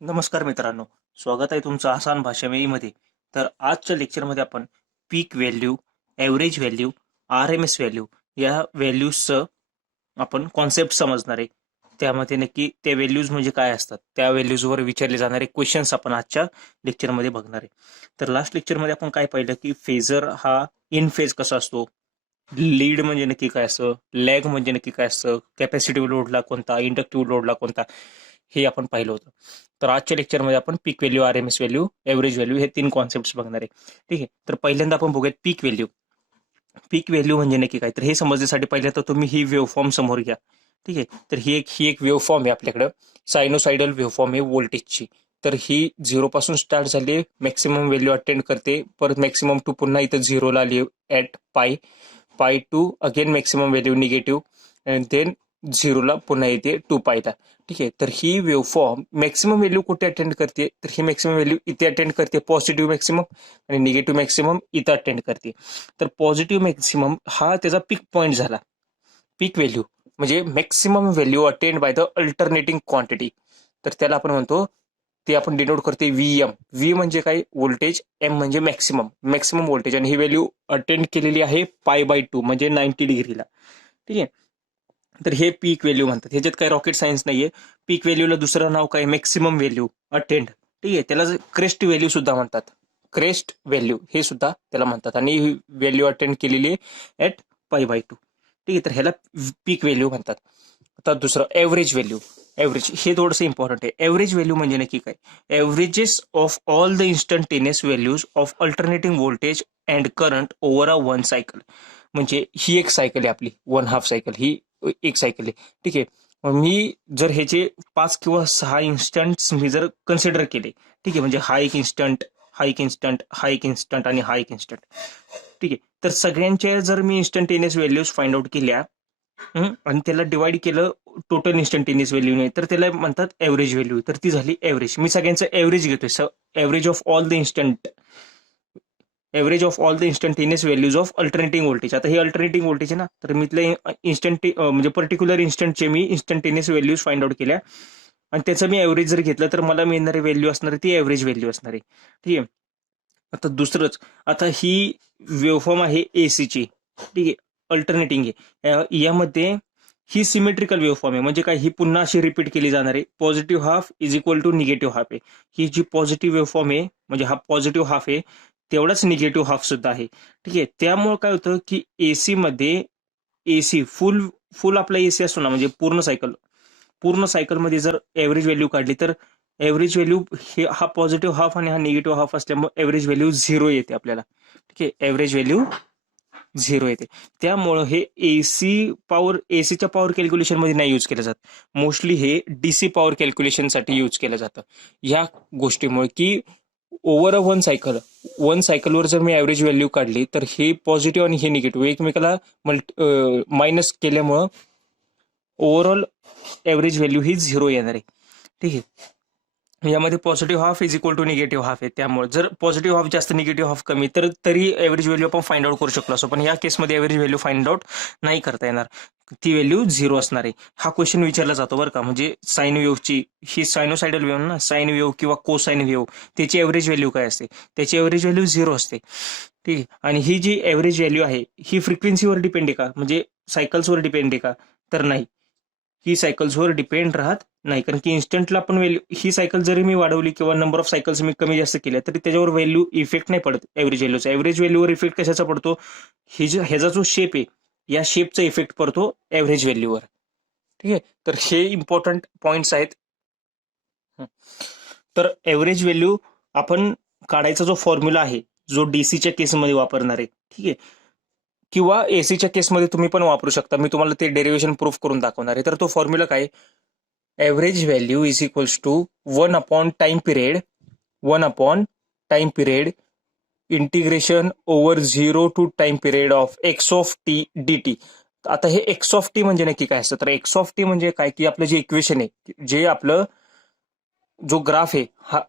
नमस्कार मित्रांनो, स्वागत आहे तुमचं आसान भाषा मध्ये. तर आजच्या लेक्चरमध्ये आपण peak value, average value, RMS value या व्हॅल्यूजचं आपण कॉन्सेप्ट समजणार आहे. त्यामध्ये नक्की त्या व्हॅल्यूज म्हणजे काय असतात, त्या व्हॅल्यूजवर विचारले जाणारे क्वेश्चन्स आपण आजच्या लेक्चरमध्ये बघणार आहे. तर लास्ट लेक्चरमध्ये आपण काय पाहिलं की फेजर हा इन फेज कसा असतो, लीड म्हणजे नक्की काय असतं, लॅग म्हणजे नक्की काय असतं, कॅपॅसिटिव्ह लोडला कोणता, इंडक्टिव्ह लोडला कोणता, हे आपण पाहिलं होतं. तर आजच्या लेक्चरमध्ये आपण peak value, RMS value, average value हे 3 कॉन्सेप्ट्स बघणार आहे. ठीक आहे. तर पहिल्यांदा आपण बघूयात पीक व्हॅल्यू. पीक व्हॅल्यू म्हणजे नक्की काय, तर हे समजण्यासाठी पहिल्यांदा तुम्ही ही वेव्हफॉर्म समोर घ्या. ठीक आहे. तर ही एक वेव्हफॉर्म आहे आपल्याकडं, सायनोसायडल वेव्हफॉर्म आहे व्होल्टेजची. तर ही 0 पासून स्टार्ट झाली, मॅक्सिमम व्हॅल्यू अटेंड करते, परत मॅक्सिमम टू पुन्हा इथं 0ला आली at pi two again maximum value negative and then 0ला पुन्हा येते 2 पायला. ठीक आहे. तर ही वेव्हफॉर्म मॅक्सिमम व्हॅल्यू कुठे अटेंड करते, तर ही मॅक्सिमम व्हॅल्यू इथे अटेंड करते, पॉझिटिव्ह मॅक्सिमम, आणि निगेटिव्ह मॅक्सिमम इथं अटेंड करते. तर पॉझिटिव्ह मॅक्सिमम हा त्याचा पीक पॉईंट झाला. पीक व्हॅल्यू म्हणजे maximum value attend by the alternating quantity. तर त्याला आपण म्हणतो, ते आपण डिनोट करते VM. व्ही म्हणजे काय, व्होल्टेज. एम म्हणजे मॅक्सिमम व्होल्टेज, आणि ही व्हॅल्यू अटेंड केलेली आहे π/2 म्हणजे 90 डिग्रीला. ठीक आहे. तर हे पीक व्हॅल्यू म्हणतात. ह्याच्यात काही रॉकेट सायन्स नाहीये. पीक व्हॅल्यूला दुसरं नाव काय, मॅक्सिमम व्हॅल्यू अटेंड. ठीक आहे. त्याला क्रेस्ट व्हॅल्यू सुद्धा म्हणतात. क्रेस्ट व्हॅल्यू हे सुद्धा त्याला म्हणतात, आणि ही व्हॅल्यू अटेंड केलेली आहे ऍट π/2. ठीक आहे. तर ह्याला पीक व्हॅल्यू म्हणतात. आता दुसरं एव्हरेज व्हॅल्यू. एव्हरेज हे थोडंसं इम्पॉर्टंट आहे. एव्हरेज व्हॅल्यू म्हणजे नक्की काय, averages of all the instantaneous values of alternating voltage and current over a one cycle. म्हणजे ही एक सायकल आहे आपली, 1/2 सायकल ही एक सायकल आहे. ठीक आहे. मी जर ह्याचे 5 किंवा 6 इन्स्टंट्स मी जर कन्सिडर केले, ठीक आहे, म्हणजे हा एक इन्स्टंट, हा एक इन्स्टंट, हा एक इन्स्टंट आणि हा एक इन्स्टंट. ठीक आहे. तर सगळ्यांच्या जर मी इन्स्टंटेनियस व्हॅल्यूज फाइंड आउट केल्या, आणि त्याला डिवाइड केलं टोटल इन्स्टंटेनियस व्हॅल्यूने, तर त्याला म्हणतात एव्हरेज व्हॅल्यू. तर ती झाली एव्हरेज. मी सगळ्यांचं एव्हरेज घेतोय, average of all the instant, average of all the instantaneous values of alternating voltage. आता हे अल्टरनेटिंग व्होल्टेज आहे ना, तर मी इन्स्टंट म्हणजे पर्टिक्युलर इन्स्टंटचे मी इन्स्टंटेनियस व्हॅल्यूज फाइंड आउट केल्या, आणि त्याचं मी एव्हरेज जर घेतलं तर मला मिळणारी व्हॅल्यू असणार आहे ती एव्हरेज व्हॅल्यू असणार आहे. ठीक आहे. आता दुसरंच, आता ही वेव्हफॉर्म आहे एसीची. ठीक आहे. अल्टरनेटिंग आहे. यामध्ये ही सिमेट्रिकल वेव्हफॉर्म आहे. म्हणजे काय, ही पुन्हा अशी रिपीट केली जाणार आहे. Positive half is equal to negative half आहे. ही जी पॉझिटिव्ह वेव्हफॉर्म आहे, म्हणजे हा पॉझिटिव्ह हाफ आहे, तेवढाच निगेटिव्ह हाफ सुद्धा आहे. ठीक आहे. त्यामुळे काय होतं की एसी मध्ये, एसी फुल फुल आपला एसी असतो ना, म्हणजे पूर्ण सायकलमध्ये जर एव्हरेज व्हॅल्यू काढली, तर एव्हरेज व्हॅल्यू हे हा पॉझिटिव्ह हाफ आणि हा निगेटिव्ह हाफ असल्यामुळे एव्हरेज व्हॅल्यू 0 येते आपल्याला. ठीक आहे. एव्हरेज व्हॅल्यू 0 येते. त्यामुळं हे एसीच्या पॉवर कॅल्क्युलेशन मध्ये नाही यूज केलं जात. मोस्टली हे डीसी पॉवर कॅल्क्युलेशनसाठी यूज केलं जातं. या गोष्टीमुळे की ओव्हर अ वन सायकलवर जर मी ॲव्हरेज व्हॅल्यू काढली, तर हे पॉझिटिव्ह आणि हे निगेटिव्ह एकमेकाला मायनस केल्यामुळं ओव्हरऑल एव्हरेज व्हॅल्यू ही 0 येणार आहे. ठीक आहे. यामध्ये positive half is equal to negative half आहे. त्यामुळे जर पॉझिटिव्ह हाफ जास्त, निगेटिव्ह हाफ कमी, तर तरी एव्हरेज व्हॅल्यू आपण फाइंड आउट करू शकलो असतो. पण या केसमध्ये एव्हरेज व्हॅल्यू फाइंड आउट नाही करता येणार, ती व्हॅल्यू 0 असणार आहे. हा क्वेश्चन विचारला जातो बरं का. म्हणजे साइन वेव्हची, ही सायनोसायडल वेव्ह ना, साइन वेव्ह किंवा कोसाइन वेव्ह, त्याची एव्हरेज व्हॅल्यू काय असते, त्याची एव्हरेज व्हॅल्यू 0 असते. ठीक आहे. आणि ही जी एव्हरेज व्हॅल्यू आहे, ही फ्रिक्वेन्सीवर डिपेंड आहे का, म्हणजे सायकल्सवर डिपेंड आहे का, तर नाही. ही सायकल्सवर डिपेंड राहत नाही. कारण की इन्स्टंटला पण व्हॅल्यू, ही सायकल जरी मी वाढवली किंवा नंबर ऑफ सायकल्स मी कमी जास्त केल्या, तरी त्याच्यावर व्हॅल्यू इफेक्ट नाही पडत एव्हरेज व्हॅल्यूचा. एव्हरेज व्हॅल्यूवर इफेक्ट कशाचा पडतो, ह्याचा जो शेप आहे, या शेपचा इफेक्ट पडतो एव्हरेज व्हॅल्यूवर. ठीक आहे. तर हे इम्पॉर्टंट पॉइंट्स आहेत. तर एव्हरेज व्हॅल्यू आपण काढायचा जो फॉर्म्युला आहे, जो डीसीच्या केसमध्ये वापरणार आहे, ठीक आहे, किंवा एसीच्या केसमध्ये तुम्ही पण वापरू शकता. मी तुम्हाला ते डेरिव्हेशन प्रूफ करून दाखवणार आहे. तर तो फॉर्म्युला काय, average value is equals to 1/टाइम period integration over 0 to time period of x of t dt. आता हे एक्स ऑफ टी म्हणजे नक्की काय असतं, तर एक्स ऑफ टी म्हणजे काय, की आपलं जे इक्वेशन आहे, जे आपलं जो ग्राफ आहे,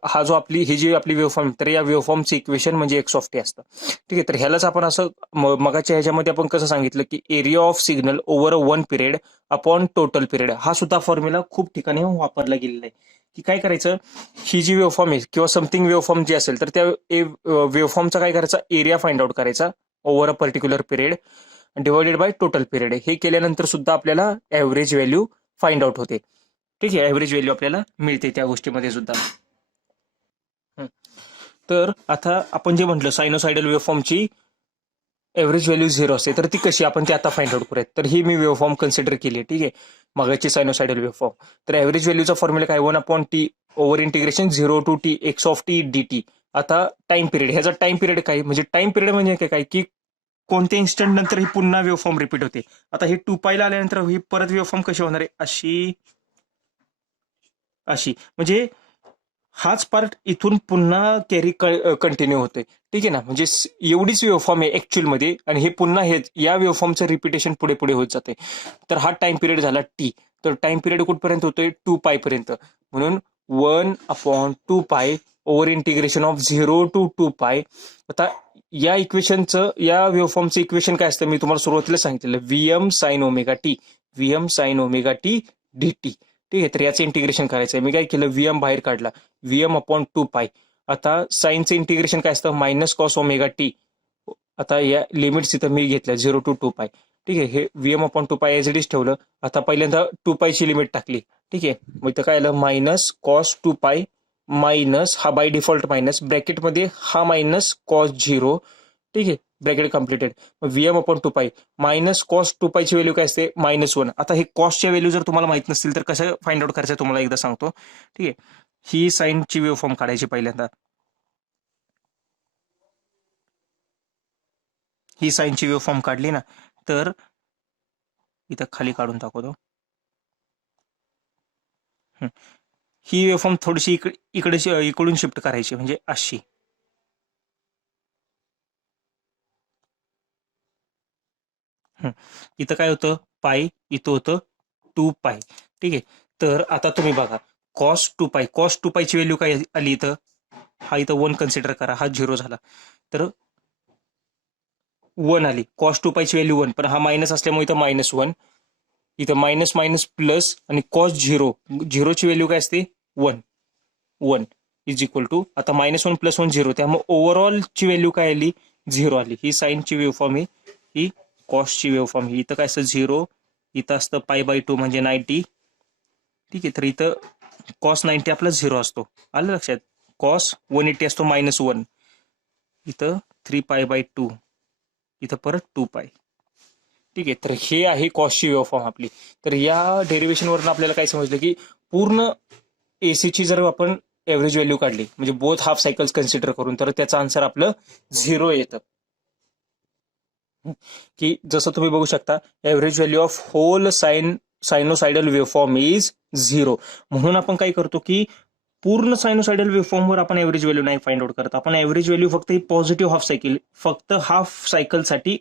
हा जो ही जी आपली वेव्हफॉर्म, तर या वेव्हफॉर्मचं इक्वेशन म्हणजे एक्स ऑफ टी असतं. ठीक आहे. तर ह्यालाच आपण असं मगाच्या ह्याच्यामध्ये आपण कसं सांगितलं, की area of signal over a one period upon total period, हा सुद्धा फॉर्म्युला खूप ठिकाणी वापरला गेलेला आहे. की काय करायचं, ही जी वेव्हफॉर्म आहे किंवा समथिंग वेव्हफॉर्म जी असेल तर त्या वेव्हफॉर्मचा काय करायचा, एरिया फाइंड आउट करायचा over a particular period divided by total period. हे केल्यानंतर सुद्धा आपल्याला ऍव्हरेज व्हॅल्यू फाइंड आउट होते. ठीक आहे, ऍव्हरेज व्हॅल्यू आपल्याला मिळते त्या गोष्टीमध्ये सुद्धा. तर आता आपण जे म्हटलं सायनोसायडल वेव्हफॉर्मची एव्हरेज व्हॅल्यू 0 असते, तर ती कशी आपण ते आता फाइंड आउट करूयात. तर ही मी वेव्हफॉर्म कन्सिडर केली आहे. ठीक आहे, मगाची सायनोसायडल वेव्हफॉर्म. तर ऍव्हरेज व्हॅल्यूचा फॉर्म्युला काय, 1/t over integration 0 to t x of t dt. आता टाइम पिरियड, ह्याचा टाइम पिरियड काय, म्हणजे टाइम पिरियड म्हणजे काय की कोणत्या इन्स्टंट नंतर ही पुन्हा वेव्हफॉर्म रिपीट होते. आता हे 2π ला आल्यानंतर ही परत वेव्हफॉर्म कशी होणार आहे, अशी अशी, म्हणजे हाच पार्ट इथून पुन्हा कॅरी कंटिन्यू होते. ठीक आहे ना, म्हणजे एवढीच वेव्हफॉर्म आहे ऍक्च्युअल मध्ये, आणि हे पुन्हा हेच या वेव्हफॉर्मचं रिपिटेशन पुढे पुढे होत जाते. तर हा टाइम पिरियड झाला टी. तर टाइम पिरियड कुठपर्यंत होतोय, 2π पर्यंत. म्हणून 1/2π ओव्हर इंटिग्रेशन ऑफ 0 to 2π. आता या इक्वेशनचं, या वेव्हफॉर्मचं इक्वेशन काय असतं, मी तुम्हाला सुरुवातीला सांगितलेलं, Vm sin omega T, Vm sin omega T dt. ठीक आहे, तर याचं इंटिग्रेशन करायचं आहे. मी काय केलं, Vm बाहेर काढला, Vm/2π. आता साईनचं इंटिग्रेशन काय असतं, मायनस कॉस ओमेगा टी. आता या लिमिट्स इथं मी घेतल्या 0 to 2π. ठीक आहे, हे Vm/2π एज इट इज ठेवलं. आता पहिल्यांदा 2π ची लिमिट टाकली. ठीक आहे, मग इथं काय आलं, मायनस कॉस 2π मायनस हा बाय डिफॉल्ट मायनस, ब्रॅकेटमध्ये हा मायनस कॉस 0. ठीक आहे, bracket completed. Vm/2π minus cos 2π ची व्हॅल्यू काय असते, -1. आता हे कॉसच्या व्हॅल्यू जर तुम्हाला माहित नसतील तर कसं फाइंड आउट करायचं तुम्हाला एकदा सांगतो. ठीक आहे, ही साईनची वेव्हफॉर्म काढायची पहिल्यांदा. ही साईनची वेव्हफॉर्म काढली ना, तर इथं खाली काढून दाखवतो. ही वेव्हफॉर्म थोडीशी इकडे इकडून शिफ्ट करायची, म्हणजे अशी. इथं काय होतं, पाय, इथं होतं 2π. ठीक आहे, तर आता तुम्ही बघा, कॉस 2π ची व्हॅल्यू काय आली इथं, हा इथं 1 कन्सिडर करा, हा 0 झाला, तर 1 आली. कॉस 2π ची व्हॅल्यू 1, पण हा मायनस असल्यामुळे इथं -1. इथं मायनस मायनस प्लस, आणि कॉस 0 ची व्हॅल्यू काय असते, 1 इज इक्वल टू, आता -1 + 1 0, त्यामुळे ओव्हरऑल ची व्हॅल्यू काय आली, 0 आली. ही साईनची वेव्हफॉर्म आहे, ही कॉसची वेव्हफॉर्म. इथं काय असतं 0, इथं असतं π/2 म्हणजे 90. ठीक आहे, तर इथं कॉस 90 आपला 0 असतो. आलं लक्षात, कॉस 180 असतो -1. इथं 3π/2, इथं परत 2π. ठीक आहे, तर हे आहे कॉसची वेव्हफॉर्म आपली. तर या डेरिव्हेशनवरून आपल्याला काय समजलं की पूर्ण एसीची जर आपण एव्हरेज व्हॅल्यू काढली, म्हणजे बोथ हाफ सायकल्स कन्सिडर करून, तर त्याचं आन्सर आपलं 0 येतं. की जसं तुम्ही बघू शकता, average value of whole sinusoidal waveform is 0. म्हणून आपण काय करतो की पूर्ण सायनोसायडल वेव्हफॉर्मवर आपण एव्हरेज व्हॅल्यू नाही फाइंड आउट करत. आपण एव्हरेज व्हॅल्यू फक्त ही पॉझिटिव्ह हाफ सायकल, फक्त हाफ सायकलसाठी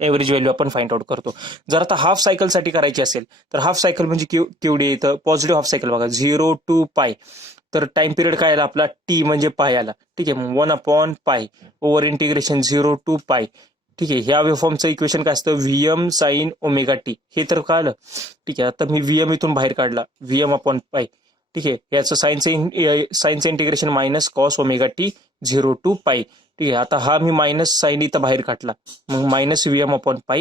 एव्हरेज व्हॅल्यू आपण फाइंड आउट करतो. जर आता हाफ सायकलसाठी करायची असेल, तर हाफ सायकल म्हणजे केवढी येतं, पॉझिटिव्ह हाफ सायकल बघा, 0 to π. तर टाइम पिरियड काय आला आपला, टी म्हणजे पाय आला. ठीक आहे, मग 1/π ओव्हर इंटिग्रेशन 0 to π. ठीक आहे, ह्या वेव्हफॉर्मचं इक्वेशन काय असतं, Vm sin ओमेगा टी. हे तर कळलं. ठीक आहे, आता मी Vm इथून बाहेर काढला, Vm/π. ठीक आहे, याचं साईनचं integration minus cos omega t 0 to π. ठीक आहे, आता हा मी मायनस साईन इथं बाहेर काढला, मग -Vm/π.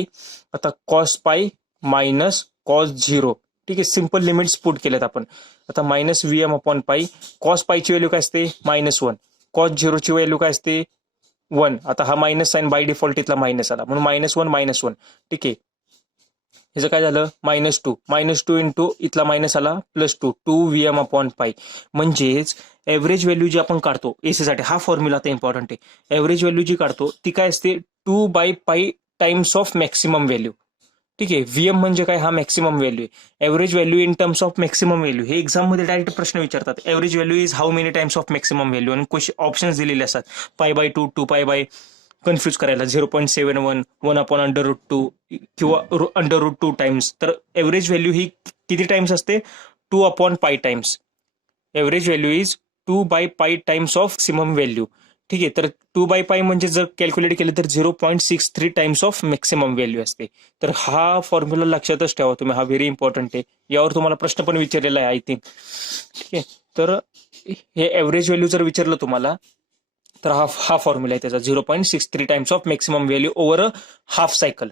आता कॉस पाय मायनस कॉस 0. ठीक आहे, सिम्पल लिमिट्स पुट केल्यात आपण. आता -Vm/π, कॉस पायची व्हॅल्यू काय असते, -1. कॉस 0 ची व्हॅल्यू काय असते, 1. आता हा मायनस साईन बाय डिफॉल्ट इथला मायनस आला, म्हणून -1. ठीक आहे, ह्याचं काय झालं, -2 इंटू इथला मायनस आला +2 2Vm/π. म्हणजेच एव्हरेज व्हॅल्यू जी आपण काढतो एसीसाठी, हा फॉर्म्युला आता इम्पॉर्टंट आहे. एव्हरेज व्हॅल्यू जी काढतो ती काय असते, 2/π टाइम्स ऑफ मॅक्सिमम व्हॅल्यू. ठीक आहे, Vm म्हणजे काय, हा मॅक्सिमम व्हॅल्यू आहे. Average value in terms of maximum value, हे एक्झाम मध्ये डायरेक्ट प्रश्न विचारतात. Average value is how many times of maximum value, आणि ऑप्शन्स दिलेले असतात, π/2, 2π, कन्फ्यूज करायला 0.71, 1/√2 किंवा √2 टाइम्स. तर एव्हरेज व्हॅल्यू ही किती टाइम्स असते, 2/π times. Average value is 2/π times of maximum value. ठीक आहे, तर 2/π म्हणजे जर कॅल्क्युलेट केलं तर 0.63 टाइम्स ऑफ मॅक्सिमम व्हॅल्यू असते. तर हा फॉर्म्युला लक्षातच ठेवा तुम्ही, हा व्हेरी इम्पॉर्टंट आहे. यावर तुम्हाला प्रश्न पण विचारलेला आहे आय थिंक. ठीक आहे, तर हे ॲव्हरेज व्हॅल्यू जर विचारलं तुम्हाला तर हा फॉर्म्युला आहे त्याचा 0.63 times of maximum value over a half cycle.